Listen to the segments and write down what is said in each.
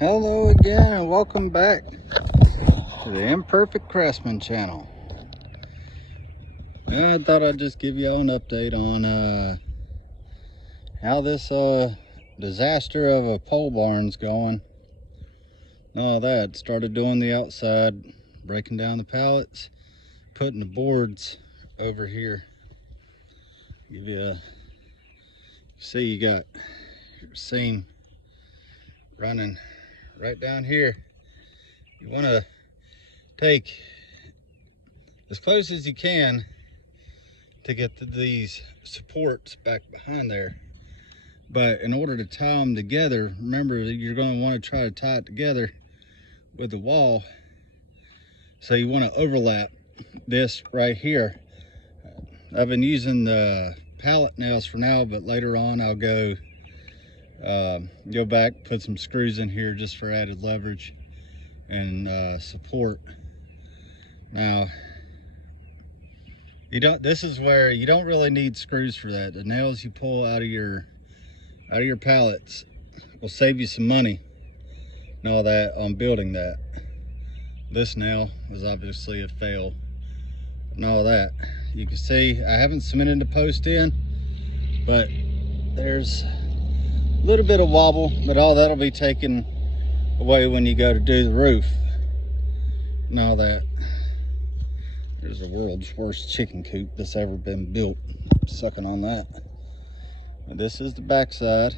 Hello again and welcome back to the Imperfect Craftsman channel. I thought I'd just give you all an update on how this disaster of a pole barn's going. All that started doing the outside, breaking down the pallets, putting the boards over here. Give you a see, you got your seam running right down here. You want to take as close as you can to get to these supports back behind there, but in order to tie them together, remember that you're going to want to try to tie it together with the wall. So you want to overlap this right here. I've been using the pallet nails for now, but later on I'll go back, put some screws in here just for added leverage and support. Now, this is where you don't really need screws for that. The nails you pull out of your pallets will save you some money and all that on building that. This nail was obviously a fail and all that. You can see I haven't cemented the post in, but there's a little bit of wobble, but all that'll be taken away when you go to do the roof and all that. There's the world's worst chicken coop that's ever been built. I'm sucking on that. And this is the backside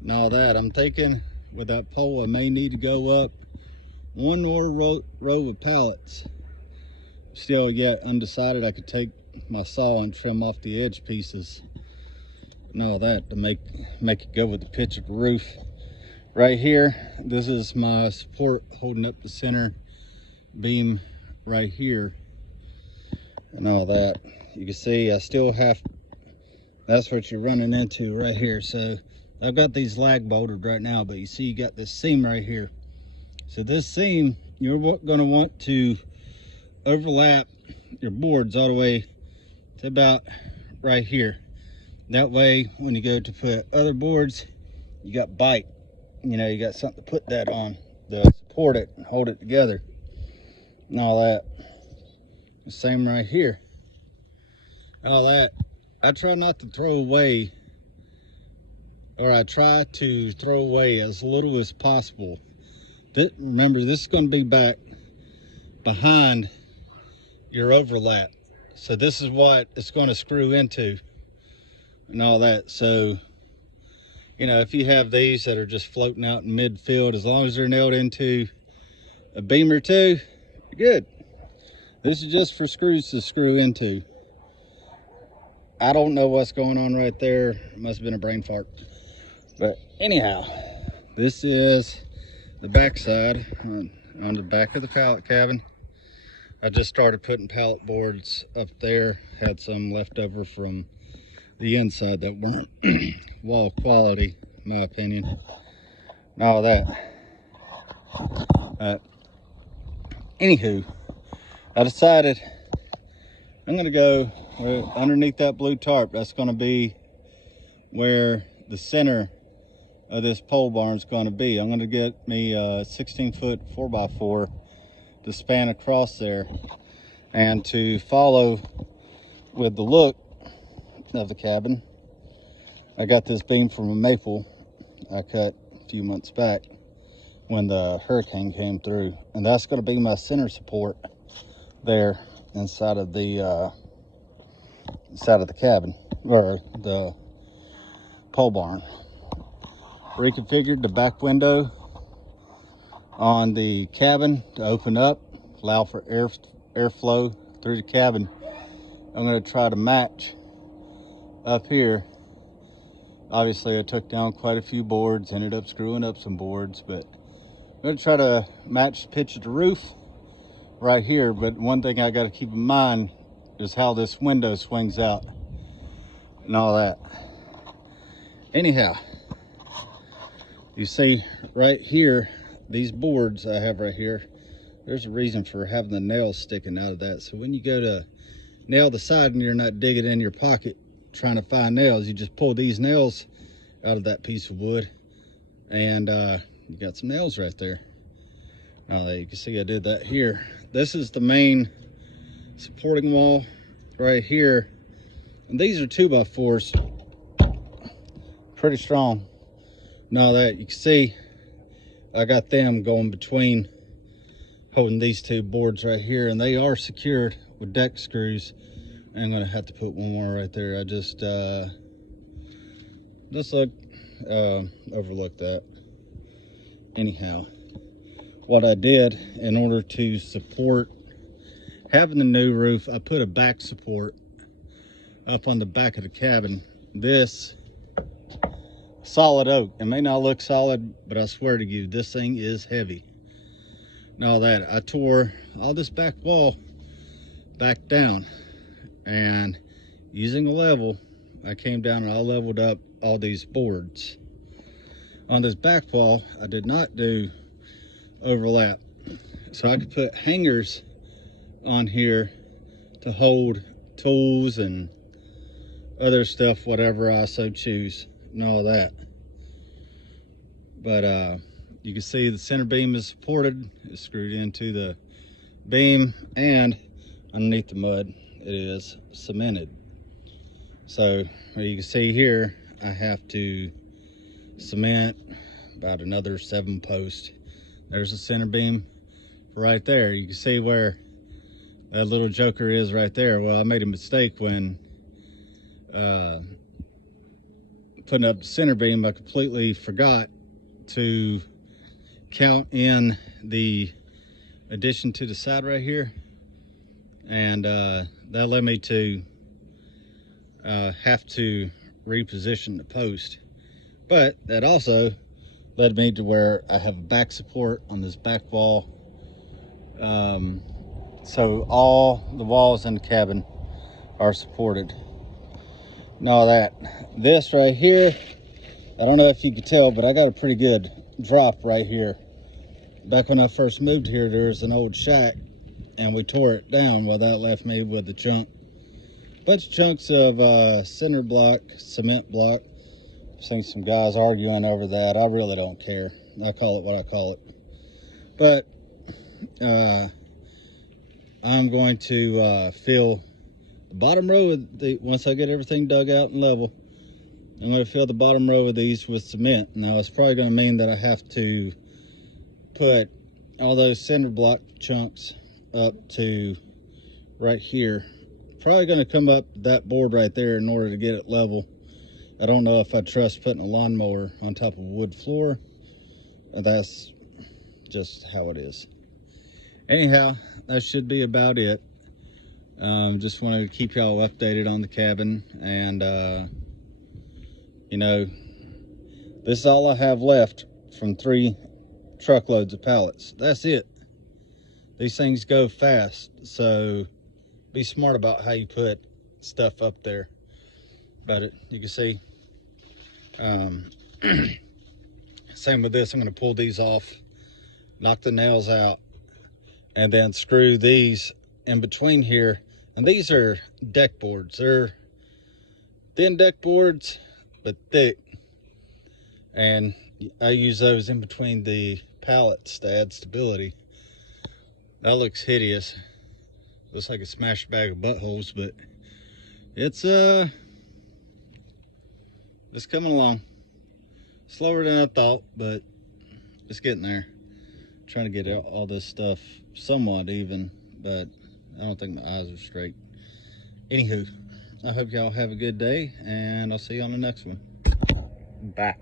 and all that. I'm thinking with that pole I may need to go up one more row of pallets. Still yet undecided. I could take my saw and trim off the edge pieces and all that to make it go with the pitch of the roof. Right here, this is my support holding up the center beam right here and all that. You can see I still have, that's what you're running into right here. So I've got these lag bolted right now, but you see you got this seam right here. So this seam, you're going to want to overlap your boards all the way to about right here. That way when you go to put other boards, you got bite, you got something to put that on to support it and hold it together and all that. The same right here, all that. I try not to throw away, or I try to throw away as little as possible. Remember, this is going to be back behind your overlap, so this is what it's going to screw into and all that. So if you have these that are just floating out in midfield, as long as they're nailed into a beam or two, you're good. This is just for screws to screw into. I don't know what's going on right there. It must have been a brain fart. But anyhow, this is the back side on the back of the pallet cabin. I just started putting pallet boards up there. Had some left over from the inside that weren't wall quality, in my opinion, and all that. Anywho, I decided I'm gonna go underneath that blue tarp. That's gonna be where the center of this pole barn is gonna be. I'm gonna get me a 16-foot 4x4 to span across there and to follow with the look of the cabin. I got this beam from a maple I cut a few months back when the hurricane came through, and that's going to be my center support there inside of the cabin, or the pole barn. Reconfigured the back window on the cabin to open up, allow for airflow through the cabin. I'm going to try to match up here. Obviously I took down quite a few boards, ended up screwing up some boards, but I'm going to try to match the pitch of the roof right here. But one thing I got to keep in mind is how this window swings out and all that. Anyhow, you see right here, these boards I have right here, there's a reason for having the nails sticking out of that. So when you go to nail the side and you're not digging in your pocket trying to find nails, you just pull these nails out of that piece of wood and you got some nails right there. Now you can see I did that here. This is the main supporting wall right here. And these are 2x4s. Pretty strong. Now that you can see, I got them going between, holding these two boards right here, and they are secured with deck screws. I'm gonna have to put one more right there. I just overlooked that. Anyhow, what I did in order to support having the new roof, I put a back support up on the back of the cabin. This solid oak. It may not look solid, but I swear to you, this thing is heavy. Now that I tore all this back wall back down, and using a level, I came down and I leveled up all these boards. On this back wall, I did not do overlap, so I could put hangers on here to hold tools and other stuff, whatever I so choose, and all that. But you can see the center beam is supported. It's screwed into the beam, and underneath the mud it is cemented. So you can see here, I have to cement about another 7 posts. There's the center beam right there. You can see where that little joker is right there. Well, I made a mistake when putting up the center beam. I completely forgot to count in the addition to the side right here, and that led me to have to reposition the post. But that also led me to where I have a back support on this back wall. So all the walls in the cabin are supported. Now that this right here, I don't know if you could tell, but I got a pretty good drop right here. Back when I first moved here, there was an old shack and we tore it down. Well, that left me with a bunch of chunks of cinder block, cement block. I've seen some guys arguing over that. I really don't care. I call it what I call it. But I'm going to fill the bottom row of once I get everything dug out and level, I'm going to fill the bottom row of these with cement. Now it's probably going to mean that I have to put all those cinder block chunks up to right here. Probably going to come up that board right there in order to get it level. I don't know if I trust putting a lawnmower on top of a wood floor. That's just how it is. Anyhow, that should be about it. Just wanted to keep y'all updated on the cabin, and you know, this is all I have left from 3 truckloads of pallets. That's it. These things go fast, so be smart about how you put stuff up there. But you can see, same with this. I'm going to pull these off, knock the nails out, and then screw these in between here. And these are deck boards. They're thin deck boards, but thick. And I use those in between the pallets to add stability. That looks hideous. Looks like a smashed bag of buttholes, but it's coming along. Slower than I thought, but it's getting there. I'm trying to get all this stuff somewhat even, but I don't think my eyes are straight. Anywho, I hope y'all have a good day, and I'll see you on the next one. Bye.